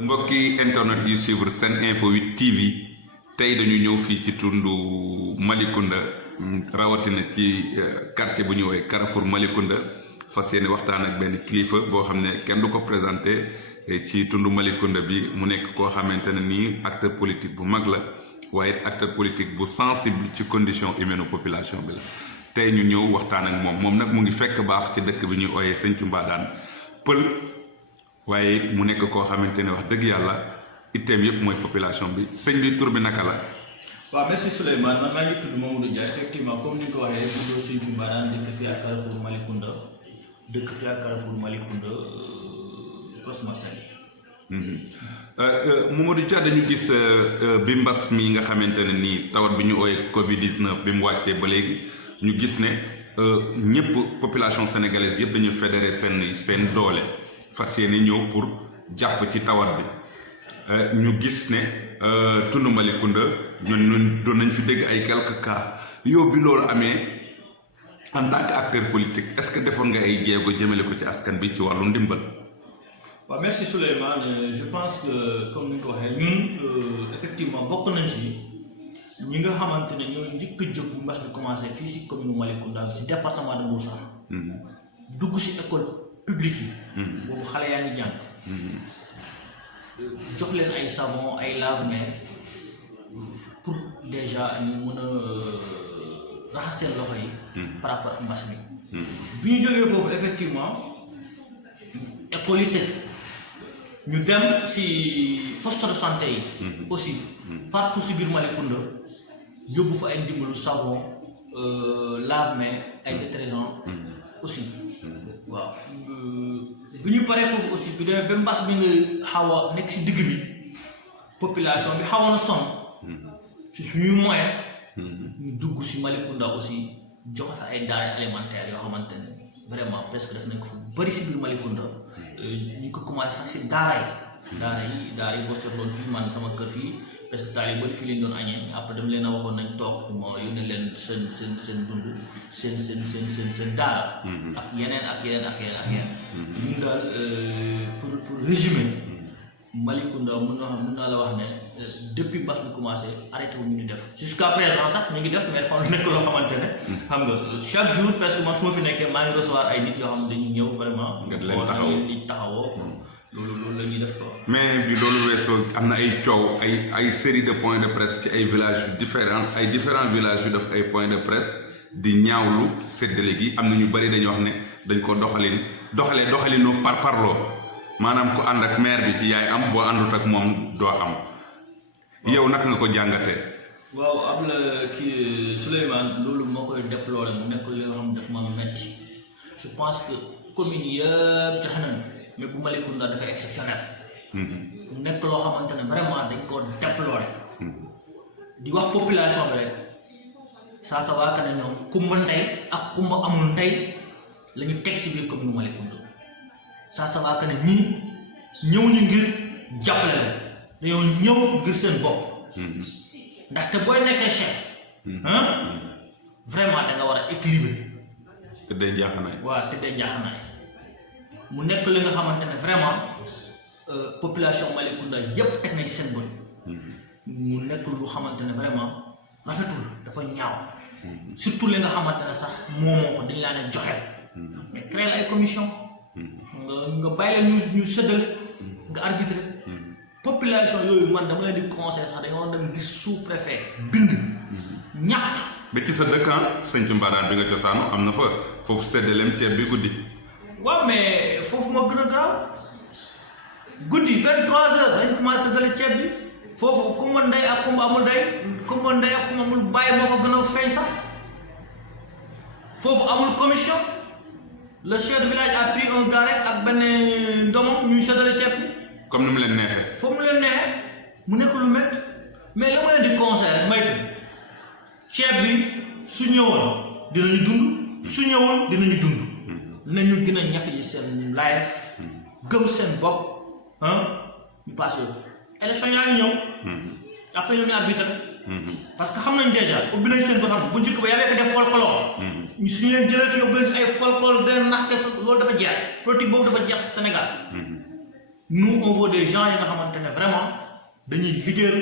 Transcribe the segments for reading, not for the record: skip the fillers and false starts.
mbokki internet yi suivre Sen Info 8 TV tey dañu ñëw fii ci tundu Malicounda rawatina ci quartier bu ñu woowee Carrefour Malicounda fas yéene waxtaan ak benn kilifa boo xam ne kenn du ko présenté ci tundu Malicounda bi mu nekk koo xamante ne nii acteur politique bu mag la waaye acteur politique bu sensible ci condition humaine population bi la tey ñu ñëw waxtaan ak moom nag mu ngi fekk baax ci dëkk bi ñuy ooyee Santhiou Mbadane pël waaye mu nekk koo xamante ne wax dëgg yàlla itteem yëpp mooy population bi sëñ bi tur bi naka la. waaw merci Souleymane man maa ngi tudd Mamadou Dia effectivement comme ni nga ko waxee juddoo Santhiou Mbadane dëkk fii ak Carrefour Malicounda Cosmos. Mamadou Dia dañu gis bi mbas mi nga xamante ne nii tawat bi ñu ooyee Covid 19 bi mu wàccee ba léegi ñu gis ne ñëpp population sénégalaise yëpp dañu fédéré seen doole. fas yéene ñëw pour jàpp ci tawat bi ñu gis ne tundu Malicounda ñun doon nañ fi dégg ay quelques cas yow bi loolu amee en tant que acteur politique est-ce que defoon nga ay jéego jëmale ko ci askan bi ci wàllu ndimbal. waaw merci Souleymane je pense que comme ni nga ko waxee ñun effectivement bokk nañ si ñi nga xamante ne ñoo njëkk a jóg bu mbas bi commencé fii si commune Malicounda si département de Moussa. dugg si école publique yi. boobu xale yaa ngi jàng. jox leen ay savon ay lave-mains pour déjà ñu mën a raxas seen loxo yi. par rapport ak mbas mi. bi ñu jógee foofu effectivement école yi tëj ñu dem si poste de santé yi. aussi partout si biir Malicounda yóbbu fa ay ndimbalu savon lave-mains ay détergents aussi. waaw bi ñu paree foofu aussi bi demee ba mbas bi nga xaw a nekk si digg bi population bi xawoon na sonn si suñuy moyen ñu dugg si Malicounda aussi joxe fa ay denrées alimentaires yoo xamante ne vraiment presque def nañ ko fu bëri si biir Malicounda ñu ko commencé sax si daara yi boo seetloon fii man sama kër fii parce que taal yi bëri fii lañ doon añee après dama leen a waxoon nañ toog ma yónnee leen seen dund seen daara ak yeneen ñun daal pour résumer Malicounda mun naa la wax ne depuis mbas bi commencé arrêté wu ñu di def jusqu'à présent sax ñu ngi def mais dafa nekk loo xamante ne xam nga chaque jour parce que man su ma fi nekkee maa ngi recevoir ay nit yoo xam ne dañuy ñëw vraiment nga leen taxawoo loolu la ñuy def ko. mais bi loolu weesoo am na ay coow ay série de points de presse ci ay villages différents villages yu def ay points de presse di ñaawlu séddale gi am na ñu bëri dañuy wax ne dañ ko doxalinu parloo maanaam ko ànd ak maire bi ci yaay am boo àndut ak moom doo am. yow naka nga ko jàngatee. waaw am na kii Souleymane loolu moo koy déplorer mu nekk li nga xam ne daf ma metti je pense que commune yëpp joxe nañu mais bu Malicounda dafa exceptionnel. mu nekk loo xamante ne vraiment dañ ko déplorer. di wax population bi rek ça va que ne ñoom kumba ndey ak kumba amul ndey la ñu teg si biir commune Malicounda ça va que ne ñii ñëw ñu ngir jàppale la dañoo ñëw ngir seen bopp. ndaxte booy nekkee chef. vraiment da nga war a équilibré. tëddee njaaxanaay. waaw tëddee njaaxanaay mu nekk li nga xamante ne vraiment population Malicounda yépp teg nañ seen bët. mu nekk lu xamante ne vraiment rafetul dafa ñaaw. surtout li nga xamante ne sax moomoo ko dañ laa ne joxeel. mais créer ay commission nga bàyyi leen ñu séddale nga arbitré. population yooyu man dama leen di conseil sax dañoo war dem gis sous-préfet bind ñaxtu. ba ci sa dëkkan Santhiou Mbadane bi nga cosaanu am na fa foofu séddaleem ceeb bi guddi. waaw mais foofu moo gën a garaaw guddi 23h dañ commencé dale ceeb bi foofu kumba ndey ak kumba amul bàyyi moo fa gën a feeñ sax foofu amul commission le chef de village a pris un gars rek ak benn doomam ñuy séddale ceeb bi. comme ni mu leen neexee. foofu mu leen neexee mu nekk lu métti mais la ma leen di conseil rek may ceeb bi su ñëwoon dinañu dund su ñëwoon dinañu dund. nañu gën a ñafe yi seen life gëm seen bopp ñu passé élection yaa ngi ñëw. après ñoom ñu arbitre. parce que xam nañ déjà ubbi nañ seen bët xam bu njëkk ba yaa ngi def folklore. suñu leen jëlee fii ubbi nañ si ay folklore beneen naxte loolu dafa jeex politique boobu dafa jeex Sénégal. nous on veut des gens yi nga xamante ne vraiment dañuy liggéeyal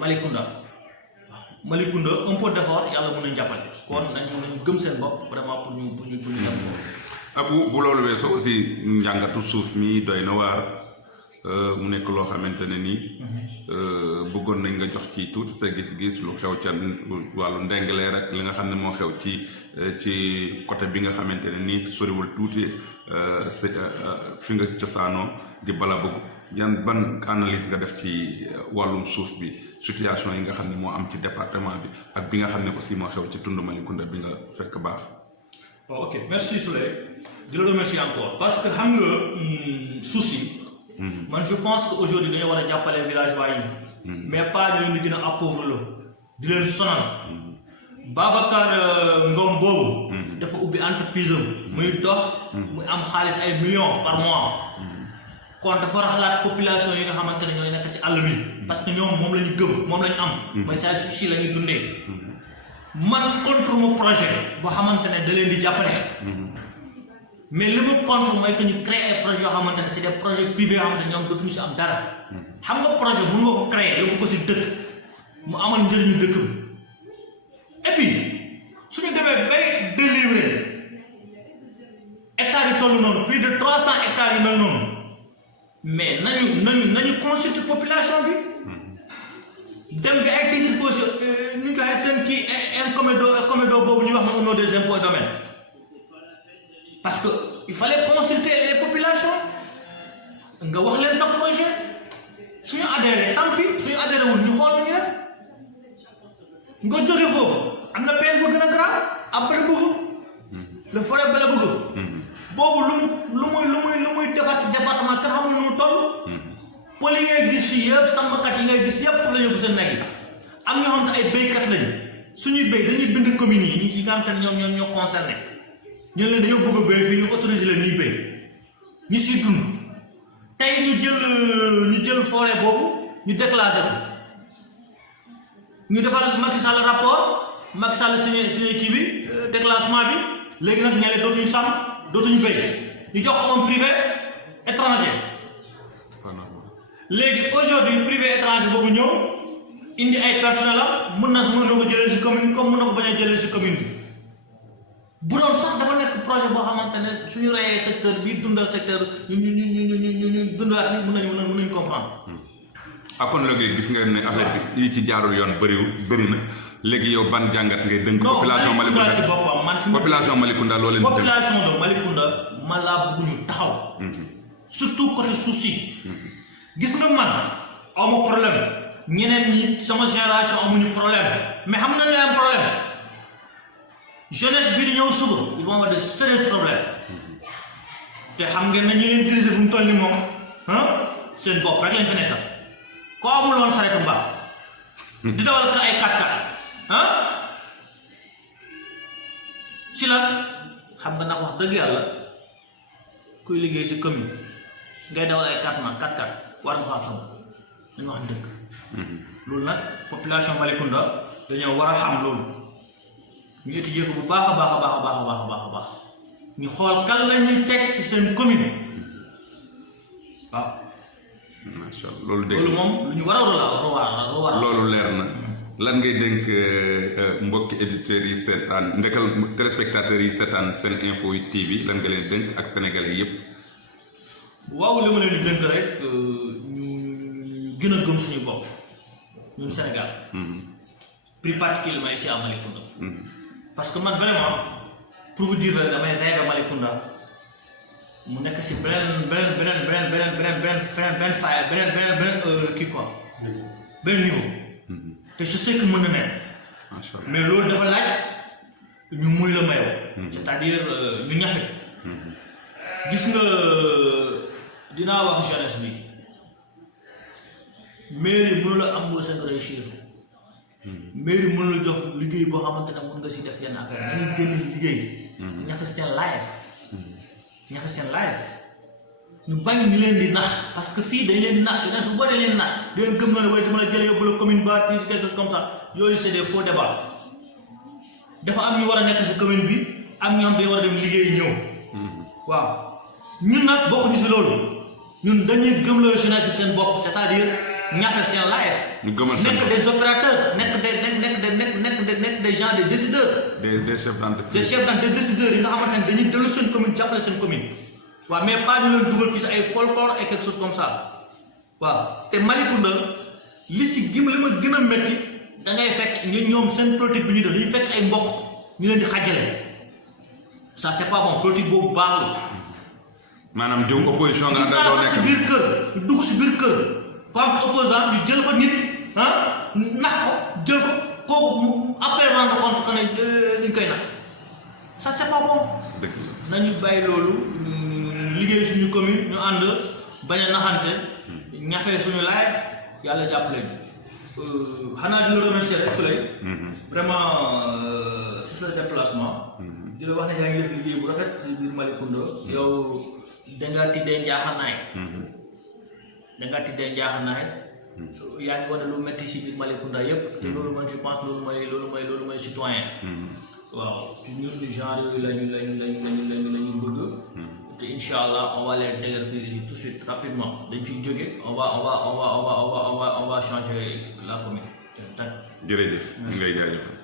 Malicounda waaw Malicounda un peu d'effort yàlla mën a jàppale kon nañu gëm seen bopp vraiment pour ñu dem. bu loolu weesoo aussi njàngatu suuf mi doy na waar mu nekk loo xamante ne nii bëggoon nañ nga jox ci tuuti sa gis-gis lu xew ca wàllu ndengale rek li nga xam ne moo xew ci côté bi nga xamante ne nii soriwul tuuti fi nga cosaanoo di bala bëgg yan ban analyse nga def ci wàllum suuf bi situation yi nga xam ne moo am ci département bi ak bi nga xam ne aussi moo xew ci tund Malicounda bi nga fekk baax. waaw ok merci Souley di la remercier encore parce que xam nga suuf si man je pense que aujourd'hui dañoo war a jàppale villageois yi mais pas ñu leen di gën a appauvrir la di leen sonal Babacar Ngom boobu dafa ubbi entreprise am muy dox muy am xaalis ay millions par mois kon dafa war a xalaat population yi nga xamante ne ñooy nekk si àll bi parce que ñoom moom la ñu gëm moom la ñu am mooy saa suuf si la ñuy dundee man contre mon projet boo xamante ne da leen di jàppale mais li mu contre mooy que ñu créer ay projets yoo xamante ne c'est des projets privés yoo xamante ne ñoom dootuñu si am dara xam nga projet bu nga ko créer yóbbu ko si dëkk mu amal njëriñu dëkk bi et puis suñu demee bay délivrer hectares yi toll noonu plus de 300 hectares yi mel noonu mais nañu consulter population bi dem bi ay titres fonciers ñu koy seen kii un commédo boobu ñuy wax na au nom des impôts et domaines parce que il fallait consulter les populations nga wax leen sa projet suñu adhéré tant pis suñu adhéré wul ñu xool lu ñu def nga jóge foofu am na peine bu gën a grave après bëgg le forêt bala bëgg boobu lu muy defar si département kan xamul nu mu toll pël yi ngay gis yi yëpp sàmmkat yi ngay gis yëpp foofu la ñu seen nag yi am ñoo xam ne ay béykat lañu suñuy béy dañuy bind communes yi nga xam te ne ñoom ñoo concerné ñu leen dañoo bëgg a béy fii ñu autorisé leen ñuy béy ñu siy dund tey ñu jël forêt boobu ñu déclassé ko ñu defal Macky Sall rapport Macky Sall signé kii bi déclassement bi léegi nag ñeneen dootuñu sàmm dootuñu béy ñu jox ko un privé étranger léegi aujourd'hui privé étranger boobu ñëw indi ay personnel la mën na ko jëlee si commune comme mën na ko bañ a jëlee si commune bi bu doon sax dafa nekk projet boo xamante ne suñu reyee secteur bi dundal secteur ñu dundalaat ni mën nañu comprendre. kon léegi gis nga ne affaire bi yi ci jaarul yoon bëri na léegi yow ban jàngat ngay dënk population Malicounda si boppam man population Malicounda loo leen population de Malicounda ma laa bëgg ñu taxaw surtout côté suuf si gis nga man awma problème ñeneen ñi sama génération amuñu problème mais xam na leen problème jeunesse bi di ñëw suba ils vont avoir de sérieux problèmes te xam ngeen ne ñi leen diriger fu mu toll ni moom seen bopp rek lañ fi nekkal ko amul woon saretu mbaam di dawal ka ay 4x4 ci la xam nga nag wax dëgg yàlla kuy liggéey ci commune ngay dawal ay 4x4 war nga xam sama dañu wax dëgg loolu nag population Malicounda dañoo war a xam loolu ñu étudier ko bu baax a baax ñu xool kan la ñuy teg ci seen commune waaw. macha allah loolu dégg loolu moom lu ñu war a loolu leer na lan ngay dénk mbokki éditeurs yi seetaan ndekal téléspectateurs yi seetaan Sene Info TV lan nga leen dénk ak sénégalais yépp waaw li ma leen di dénk rek ñu gën a gëm suñu bopp ñun Sénégal plus particulièrement ici à Malicounda parce que man vraiment pour vous dire damay rêve Malicounda mu nekk si beneen kii quoi beneen niveau te je sais que mën na nekk mais loolu dafa laaj ñu muy la mayoo c'est-à-dire ñu ñafe gis nga dinaa wax jeunesse bi mairie mënu la am wala seen réussir mairie mënu la jox liggéey boo xamante ne mën nga si def yenn affaire dañuy génn liggéey ñafe seen live ñu bañ ñu leen di nax parce que fii dañ leen di nax jeunesse bu boo dañ leen di nax di leen gëm na ne waaye dama la jël yóbbu la commune ba quelque chose comme ça yooyu c'est des faux débats dafa am ñu war a nekk si commune bi am ñoo xam dañu war a dem liggéey ñëw waaw ñun nag bokkuñu si loolu ñun dañuy gëmloo jeunesse bi seen bopp c'est-à-dire ñafe seen life. ñu gëmal seen nekk des opérateurs nekk des gens des décideurs. des chefs d'entreprise. des chefs d'entreprise des décideurs yi nga xamante ne dañuy dellu seen commune jàppale seen commune. waaw mais pas ñu leen dugal fii si ay folklore et quelque chose comme ça waaw te Malicounda li si li ma gën a métti da ngay fekk ñoom seen politique bi ñu def dañuy fekk ay mbokk ñu leen di xàjjale ça c'est pas bon politique boobu baaxul. maanaam jëw opposition nga àndal doo nekk si biir kër ñu dugg si biir kër comme opposant ñu jël fa nit nax ko jël ko kooku après rendre compte que ne liñ koy nax ça c'est pas bon. dëgg la nañu bàyyi loolu liggéey suñu commune ñu ànd bañ a naxante ñafee suñu live yàlla jàppale ñu xanaa di la remercier rek Souley vraiment si sa déplacement di la wax ne yaa ngi def liggéey bu rafet si biir Malicounda yow dangaa tiddee njaaxanaay yaa ngi wane lu metti si biir Malicounda yépp te loolu man je pense loolu mooy citoyen waaw ci ñun genre yooyu lañu bëgg te inshallah on va les déguerpir tout de suite rapidement dañ fiy jóge on va changer la commune. jërëjëf ngay jaajëfal